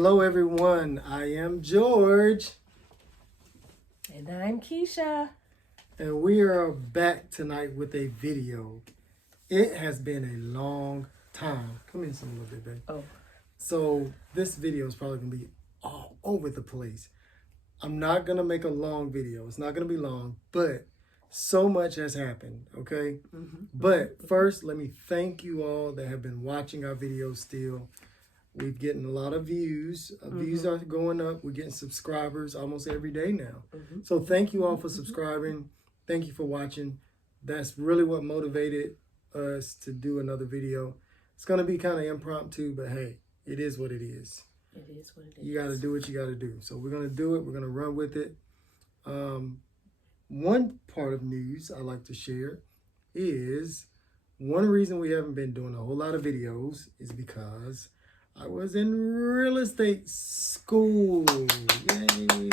Hello everyone, I am George. And I'm Keisha. And we are back tonight with a video. It has been a long time. Come in some little bit, babe. Oh. So this video is probably going to be all over the place. I'm not going to make a long video. It's not going to be long, but so much has happened, okay? But first, let me thank you all that have been watching our videos still. We're getting a lot of views. Views are going up. We're getting subscribers almost every day now. So thank you all for subscribing. Thank you for watching. That's really what motivated us to do another video. It's going to be kind of impromptu, but hey, it is what it is. It is what it is. You got to do what you got to do. So we're going to do it. We're going to run with it. One part of news I like to share is one reason we haven't been doing a whole lot of videos is because I was in real estate school. Yay.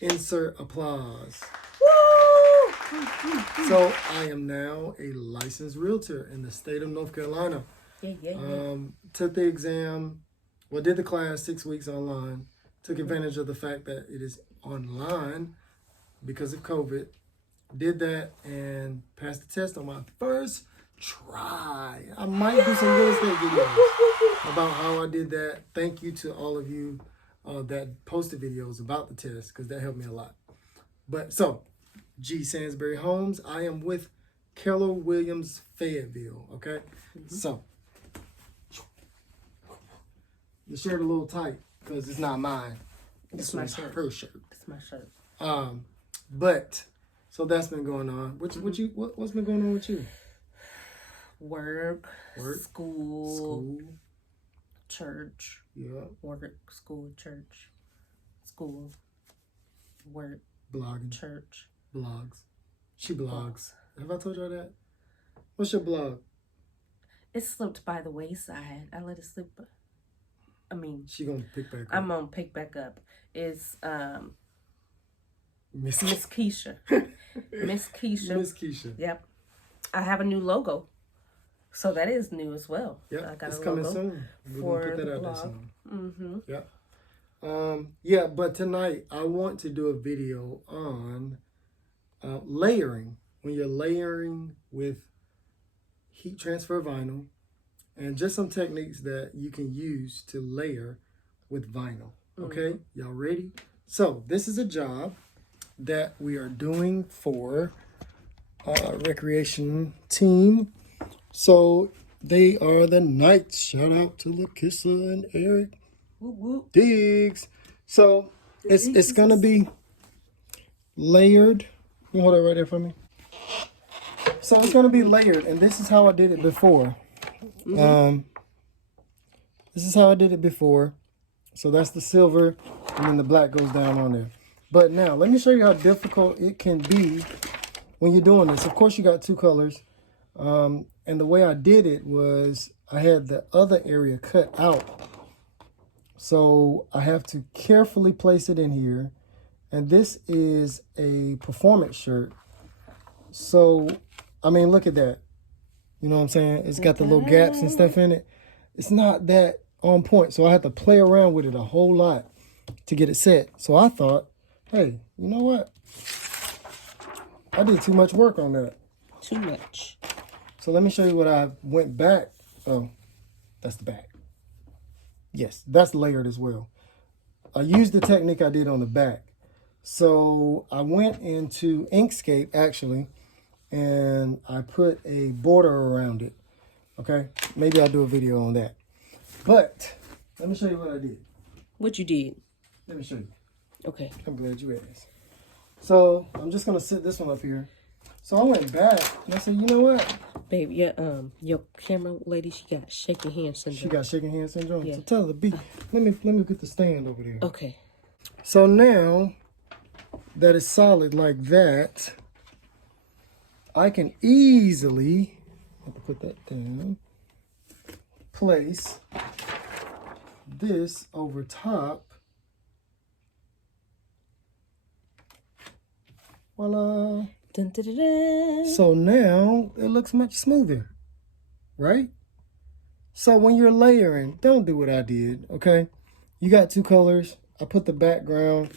Insert applause. Woo! So I am now a licensed realtor in the state of North Carolina. Took the exam, well, did the class 6 weeks online. Took advantage of the fact that it is online because of COVID. Did that and passed the test on my first try. I might do some real estate videos about how I did that. Thank you to all of you that posted videos about the test because that helped me a lot. But so, G. Sansbury Homes, I am with Keller Williams Fayetteville, okay? So, the shirt a little tight because it's not mine. It's my shirt. Her shirt. It's my shirt. But so that's been going on. What's been going on with you? Work, school, church. Yeah. Work, school, church, school, work, blogging, church, blogs. She blogs. Have I told y'all that? What's your blog? It slipped by the wayside. I let it slip. I mean, she gonna pick back up. I'm gonna pick back up. It's Miss Keisha. Miss Keisha. Miss Keisha. Yep. I have a new logo. So that is new as well. Yeah, I got it's a coming logo soon. We're gonna put that out there soon. Yeah. Yeah, but tonight I want to do a video on layering. When you're layering with heat transfer vinyl, and just some techniques that you can use to layer with vinyl. Okay, y'all ready? So this is a job that we are doing for our recreation team. So they are the Knights. Shout out to Lakissa and Eric Diggs. So it's gonna be layered. You hold that right there for me. So it's gonna be layered, and this is how I did it before. This is how I did it before. So that's the silver, and then the black goes down on there. But now let me show you how difficult it can be when you're doing this. Of course, you got two colors. And the way I did it was I had the other area cut out. So I have to carefully place it in here. And this is a performance shirt. So, I mean, look at that. You know what I'm saying? It's got the little gaps and stuff in it. It's not that on point. So I had to play around with it a whole lot to get it set. So I thought, hey, you know what? I did too much work on that. Too much. So let me show you what I went back. Oh, that's the back. Yes, that's layered as well. I used the technique I did on the back. So I went into Inkscape actually, and I put a border around it. Okay, maybe I'll do a video on that. But let me show you what I did. What you did? Let me show you. Okay. I'm glad you asked. So I'm just gonna sit this one up here. So I went back and I said, you know what? Babe, your camera lady, she got shaky hand syndrome. She got shaky hand syndrome? Yeah. So tell her to be. Let me get the stand over there. Okay. So now that it's solid like that, I can easily, have to put that down, place this over top. Voila. Dun, dun, dun, dun. So now it looks much smoother, right? So when you're layering, don't do what I did, okay? you got two colors. I put the background.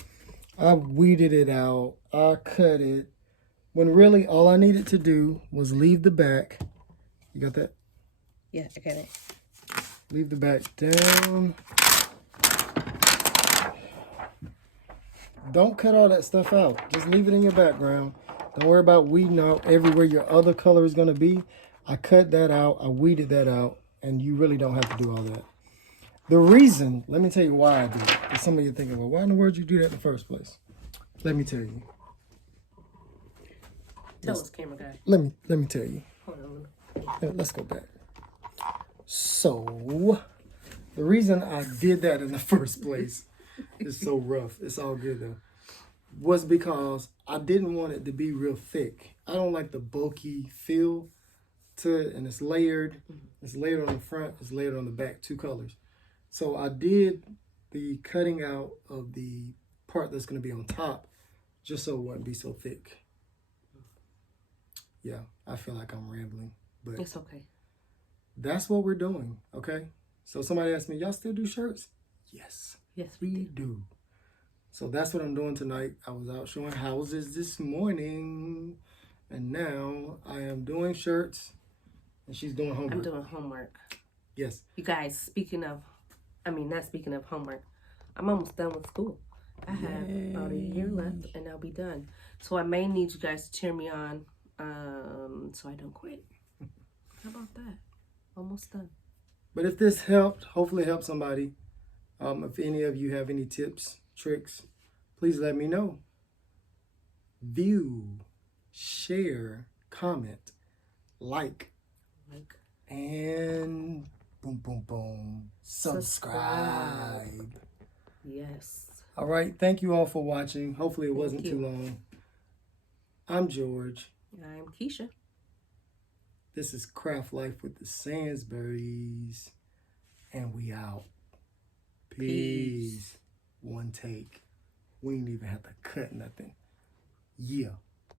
I weeded it out. I cut it. When really all I needed to do was leave the back. You got that? Yeah, I got it. Leave the back down. Don't cut all that stuff out. Just leave it in your background. Don't worry about weeding out everywhere your other color is going to be. I cut that out. I weeded that out. And you really don't have to do all that. The reason, let me tell you why I did it. Because some of you are thinking, well, why in the world did you do that in the first place? Let me tell you. Tell us, camera guy. Let me tell you. Hold on. Let's go back. So, the reason I did that in the first place is so rough. It's all good though. Was because I didn't want it to be real thick. I don't like the bulky feel to it, and it's layered. It's layered on the front. It's layered on the back. Two colors. So I did the cutting out of the part that's going to be on top, just so it wouldn't be so thick. Yeah, I feel like I'm rambling, but It's okay. that's what we're doing, okay? So somebody asked me, y'all still do shirts? Yes. Yes, We do. So that's what I'm doing tonight. I was out showing houses this morning, and now I am doing shirts, and she's doing homework. I'm doing homework. Yes. You guys, not speaking of homework, I'm almost done with school. I have about a year left, and I'll be done. So I may need you guys to cheer me on, so I don't quit. How about that? Almost done. But if this helped, hopefully it helped somebody. If any of you have any tips, tricks, please let me know. View, share, comment, like, and boom, boom, boom, subscribe. Yes. All right. Thank you all for watching. Hopefully it wasn't too long. I'm George. I'm Keisha. This is Craft Life with the Sansburys. And we out. Peace. One take. We didn't even have to cut nothing. Yeah.